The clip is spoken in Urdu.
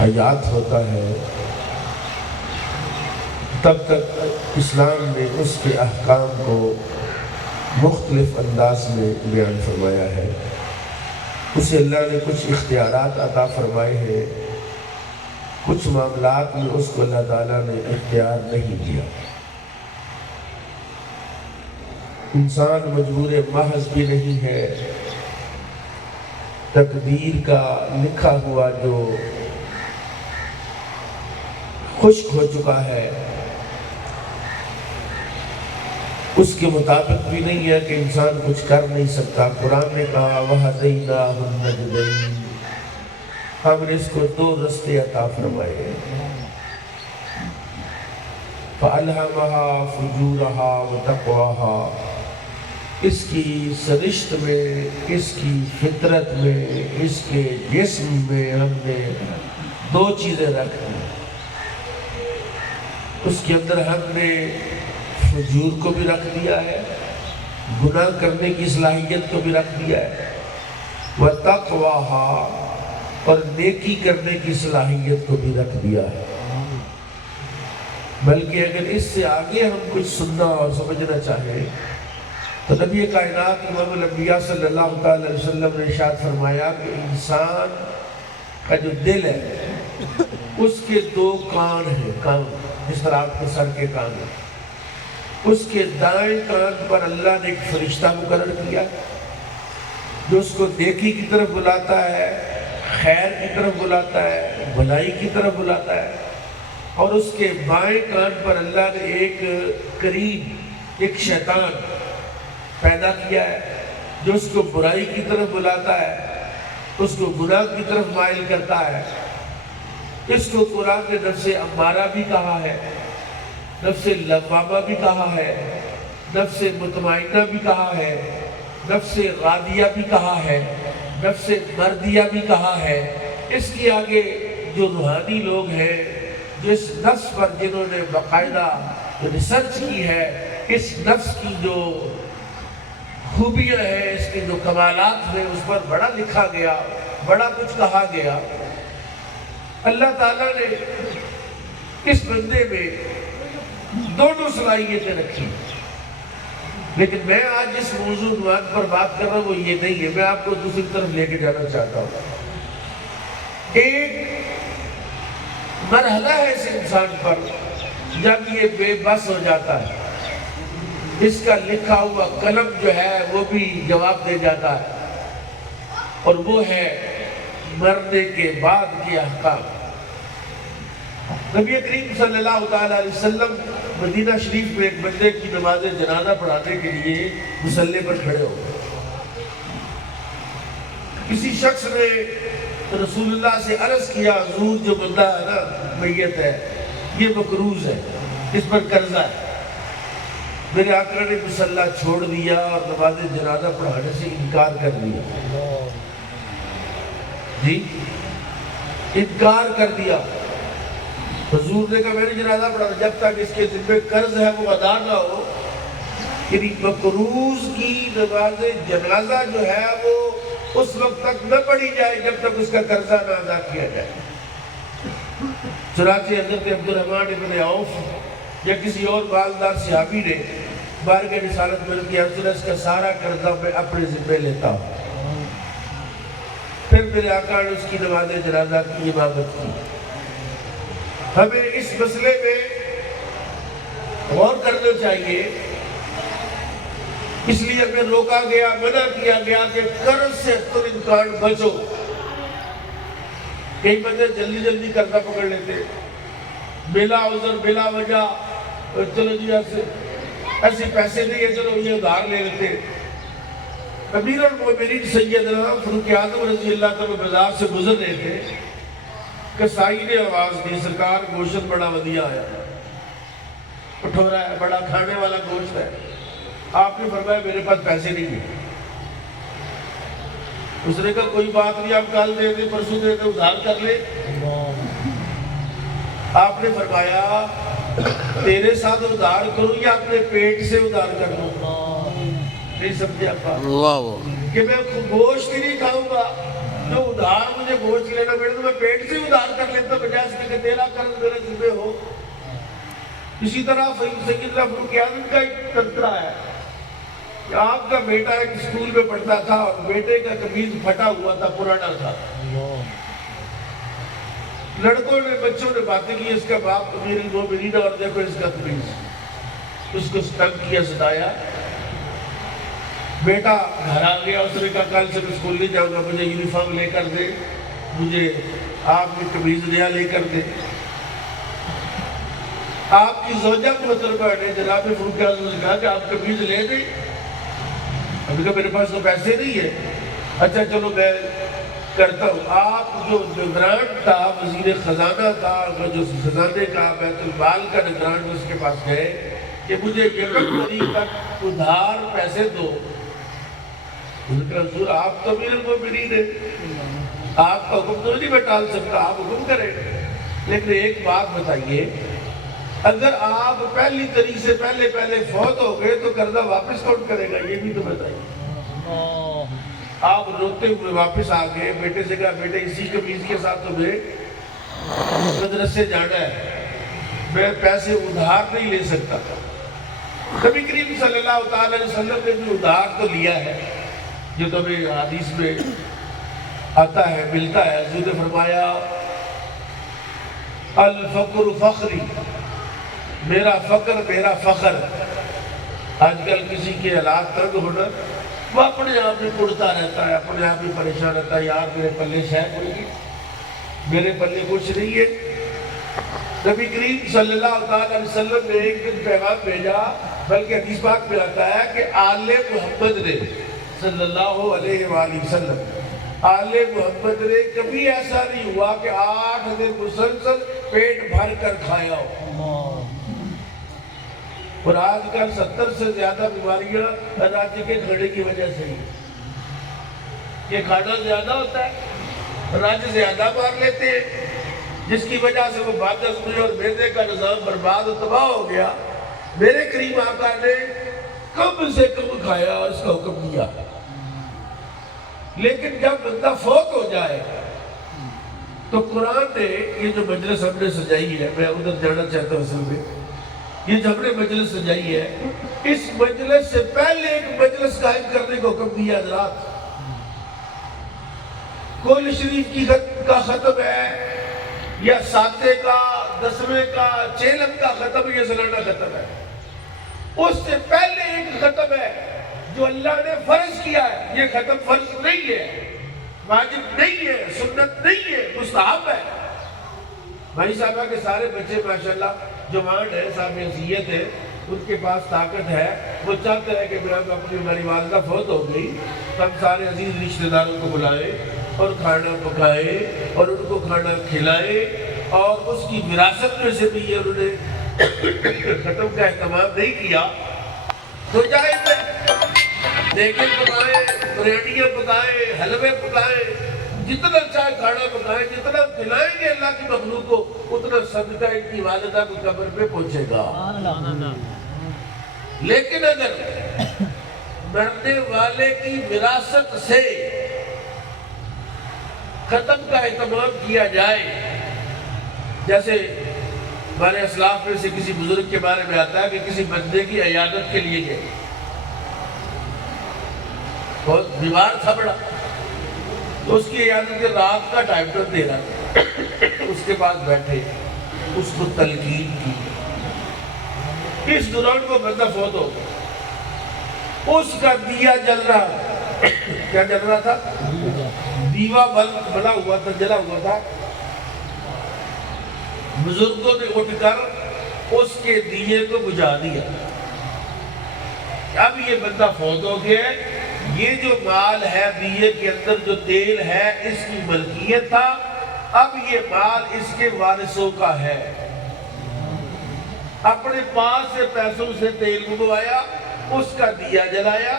حیات ہوتا ہے تب تک اسلام نے اس کے احکام کو مختلف انداز میں بیان فرمایا ہے۔ اسے اللہ نے کچھ اختیارات عطا فرمائے ہیں، کچھ معاملات میں اس کو اللہ تعالیٰ نے اختیار نہیں دیا۔ انسان مجبور محض بھی نہیں ہے، تقدیر کا لکھا ہوا جو خشک ہو چکا ہے اس کے مطابق بھی نہیں ہے کہ انسان کچھ کر نہیں سکتا۔ قرآن نے کہا وَهَدَيْنَاهُ النَّجْدَيْنِ، ہم نے اس کو دو رستے عطا فرمائے، فَأَلْهَمَهَا فُجُورَهَا وَتَقْوَاهَا، اس کی سرشت میں، اس کی فطرت میں، اس کے جسم میں ہم نے دو چیزیں رکھ دی۔ اس کے اندر ہم نے فجور کو بھی رکھ دیا ہے، گناہ کرنے کی صلاحیت کو بھی رکھ دیا ہے، وَتَقْوَاهَا، اور نیکی کرنے کی صلاحیت کو بھی رکھ دیا ہے۔ بلکہ اگر اس سے آگے ہم کچھ سننا اور سمجھنا چاہیں تو نبی کائنات امام الانبیاء صلی اللہ علیہ وسلم نے ارشاد فرمایا کہ انسان کا جو دل ہے اس کے دو کان ہیں، کان جس طرح آپ کے سر کے کان ہیں، اس کے دائیں کان پر اللہ نے ایک فرشتہ مقرر کیا جو اس کو نیکی کی طرف بلاتا ہے، خیر کی طرف بلاتا ہے، بھلائی کی طرف بلاتا ہے، اور اس کے بائیں کان پر اللہ نے ایک قریب، ایک شیطان پیدا کیا ہے جو اس کو برائی کی طرف بلاتا ہے، اس کو گناہ کی طرف مائل کرتا ہے۔ اس کو قرآن نے نفس امارہ بھی کہا ہے، نفس لوامہ بھی کہا ہے، نفس مطمئنہ بھی کہا ہے، نفس غادیہ بھی کہا ہے، نفس مردیہ بھی کہا ہے۔ اس کے آگے جو روحانی لوگ ہیں، جو اس نفس پر جنہوں نے باقاعدہ ریسرچ کی ہے، اس نفس کی جو خوبیاں ہیں، اس کے جو کمالات ہیں، اس پر بڑا لکھا گیا، بڑا کچھ کہا گیا۔ اللہ تعالیٰ نے اس بندے میں دونوں صلاحیتیں رکھی، لیکن میں آج جس موضوع عنوان پر بات کر رہا ہوں وہ یہ نہیں ہے، میں آپ کو دوسری طرف لے کے جانا چاہتا ہوں۔ ایک مرحلہ ہے اس انسان پر جب یہ بے بس ہو جاتا ہے، اس کا لکھا ہوا قلم جو ہے وہ بھی جواب دے جاتا ہے، اور وہ ہے مرنے کے بعد کے احکام۔ نبی کریم صلی اللہ علیہ وسلم مدینہ شریف میں ایک بندے کی نماز جنازہ پڑھانے کے لیے مصلی پر کھڑے ہو گئے۔ کسی شخص نے رسول اللہ سے عرض کیا حضور جو بندہ ہے نا، میت ہے، یہ مقروض ہے، اس پر قرضہ ہے۔ میرے آقا نے مصلی چھوڑ دیا اور نماز جنازہ پڑھانے سے انکار کر دیا، جی انکار کر دیا۔ حضور نے کہا میں نے جنازہ پڑھا جب تک اس کے ذمہ قرض ہے وہ ادا نہ ہو، یعنی مقروض کی نماز جنازہ جو ہے وہ اس وقت تک نہ پڑھی جائے جب تک اس کا قرضہ نہ ادا کیا جائے۔ چنانچہ حضرت عبدالرحمن ابن عوف یا کسی اور مالدار صحابی نے بارگاہ رسالت میں کیا، اس کا سارا قرضہ میں اپنے ذمہ لیتا ہوں۔ پھر میرے آقا نے اس کی نماز جنازہ کی امامت کی۔ ہمیں اس مسئلے میں غور کرنا چاہیے، اس لیے ہمیں روکا گیا، منع کیا گیا کہ قرض سے تو انسان بچو۔ کئی بندے جلدی جلدی قرضہ پکڑ لیتے، بلا عذر بلا وجہ، چلو جی ایسے پیسے نہیں ہے چلو یہ ادھار لے لیتے۔ امیر المؤمنین سیدنا فاروق اعظم رضی اللہ تعالیٰ بازار سے گزر رہے تھے، کسائی نے آواز دی سرکار گوشت بڑا ودیا ہے، کٹورا ہے، بڑا کھانے والا گوشت ہے۔ آپ نے فرمایا میرے پاس پیسے نہیں ہیں۔ اس نے کہا کوئی بات نہیں، آپ کل دے دیں پرسوں دے دیں، ادھار کر لیں۔ آپ نے فرمایا تیرے ساتھ ادھار کروں یا اپنے پیٹ سے ادھار کر لوں؟ نہیں سمجھے آپ کہ میں گوشت ہی نہیں کھاؤں گا، جو ادھار مجھے گوشت لینا پڑے تو میں پیٹ سے ادھار کر لیتا بجائے اس کے تیرا قرض میرے ذمہ ہو. اسی طرح سیدنا فاروق اعظم کا ایک تنترا ہے کہ آپ کا بیٹا ایک اسکول میں پڑھتا تھا اور بیٹے کا قمیض پھٹا ہوا تھا, پرانا تھا. لڑکوں نے بچوں نے باتیں کی اس کا باپ امیر المومنین اور دیکھو اس کا قمیض. اس کو تنگ کیا, ستایا. بیٹا گھر آ گیا, اس نے کہا کل سے میں اسکول نہیں جاؤں گا, مجھے یونیفارم لے کر دے, مجھے آپ کی قمیض نیا لے کر دے. آپ کی زوجہ محترمہ نے جناب فاروق اعظم سے کہا کہ آپ قمیض لے دیں. ابھی کہا میرے پاس تو پیسے نہیں ہے. اچھا چلو میں کرتا ہوں. آپ جو نگران تھا, وزیر خزانہ تھا, جو خزانے کا بیت المال کا نگران, اس کے پاس گئے کہ مجھے یکم تاریخ تک ادھار پیسے دو. انہوں نے کہا حضور آپ تو امیر المومنین ہیں, آپ کا حکم تو نہیں میں ٹال سکتا, آپ حکم کریں. لیکن ایک بات بتائیے, اگر آپ پہلی تاریخ سے پہلے فوت ہو گئے تو قرضہ واپس کون کرے گا, یہ بھی تو بتائیے. آپ روتے ہوئے واپس آ گئے. بیٹے سے کہا بیٹے اسی قمیض کے ساتھ تمہیں مدرسے جانا ہے, میں پیسے ادھار نہیں لے سکتا. نبی کریم صلی اللہ تعالی علیہ وسلم نے بھی ادھار تو لیا ہے, جو تمہیں حدیث میں آتا ہے, ملتا ہے. حضور نے فرمایا الفقر فخری, میرا فقر میرا فخر. آج کل کسی کے حالات تنگ ہونا, وہ اپنے آپ میں پڑتا رہتا ہے, اپنے آپ میں پریشان رہتا ہے, یار میرے پلے شاید کوئی نہیں, میرے پلے کچھ نہیں ہے. نبی کریم صلی اللہ علیہ وسلم نے ایک دن پیغام بھیجا, بلکہ حدیث پاک میں آتا ہے کہ آل محمد نے صلی اللہ علیہ وآلہ وسلم, آل محمد نے کبھی ایسا نہیں ہوا کہ 8 دن مسلسل پیٹ بھر کر کھایا ہو. اور آج کل 70 سے زیادہ بیماریاں اناج کے کھانے کی وجہ سے ہی. یہ کھانا زیادہ ہوتا ہے, اناج زیادہ مار لیتے ہیں, جس کی وجہ سے وہ بد ہضمی اور معدے کا نظام برباد و تباہ ہو گیا. میرے کریم آقا نے کم سے کم کھایا, اس کا حکم دیا. لیکن جب بندہ فوت ہو جائے تو قرآن نے یہ جو مجلس ہم نے سجائی ہے, میں ادھر جانا چاہتا ہوں اصل میں, یہ جو ہم نے مجلس سجائی ہے, اس مجلس سے پہلے ایک مجلس قائم کرنے کو حکم دیا. حضرات کل شریف کا ختم ہے, یا ساتے کا, 10ویں کا, چیلم کا ختم, یا سالانہ ختم ہے, اس سے پہلے ایک ختم ہے جو اللہ نے فرض کیا ہے. یہ ختم فرض نہیں ہے, واجب نہیں ہے, سنت نہیں ہے, مستحب ہے. بھائی صاحبہ کے سارے بچے ماشاءاللہ جوان ہیں, صاحب حیثیت ہے, ان کے پاس طاقت ہے, وہ چاہتے ہیں کہ ہماری والدہ فوت ہو گئی تو ہم سارے عزیز رشتہ داروں کو بلائیں اور کھانا پکائیں اور ان کو کھانا کھلائیں, اور اس کی وراثت میں سے بھی یہ انہوں نے ختم کا اہتمام نہیں کیا. تو جائے دیکھیں پکائیں, بریانیاں پکائیں, حلوے پکائیں, جتنا چاہے کھانا پکائیں, جتنا کھلائیں گے اللہ کی مخلوق کو, اتنا صدقہ ان کی والدہ کو قبر پہ پہنچے گا. لیکن اگر مرنے والے کی وراثت سے ختم کا اہتمام کیا جائے, جیسے ہمارے اسلاف میں سے کسی بزرگ کے بارے میں آتا ہے کہ کسی بندے کی عیادت کے لیے گئے, بہت بیمار تھا بڑا, تو اس کی عیادت کے رات کا ٹائم ٹیبل دے رہا, اس کے پاس بیٹھے, اس کو تلقین کی. اس دوران کو بندہ فوت ہو, اس کا دیا جل رہا, کیا جل رہا تھا, دیوا بلا ہوا تھا, جلا ہوا تھا. بزرگوں نے اٹھ کر اس کے دیے کو بجھا دیا. اب یہ بندہ فوت ہو گیا ہے, یہ جو مال ہے دیے کے اندر جو تیل ہے اس کی ملکیت تھا, اب یہ مال اس کے وارثوں کا ہے. اپنے پاس سے پیسوں سے تیل منگوایا, اس کا دیا جلایا,